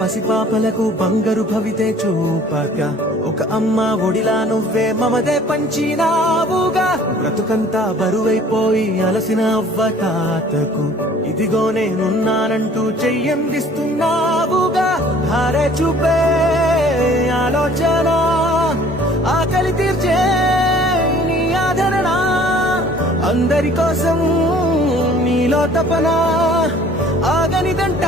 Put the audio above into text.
పసిపాపలకు బంగారు భవితే చూపక ఒక అమ్మ ఒడిలా నువ్వే మమదే పంచినావుగా బ్రతుకంతా బరువైపోయి అలసిన అవ్వ తాతకు ఇదిగో నేనున్నానంటూ చెయ్యందిస్తున్నావుగా హారే చూపే ఆలోచన ఆకలి తీర్చే నీ ఆదరణ అందరి కోసం నీలో తపన ఆగనిదంట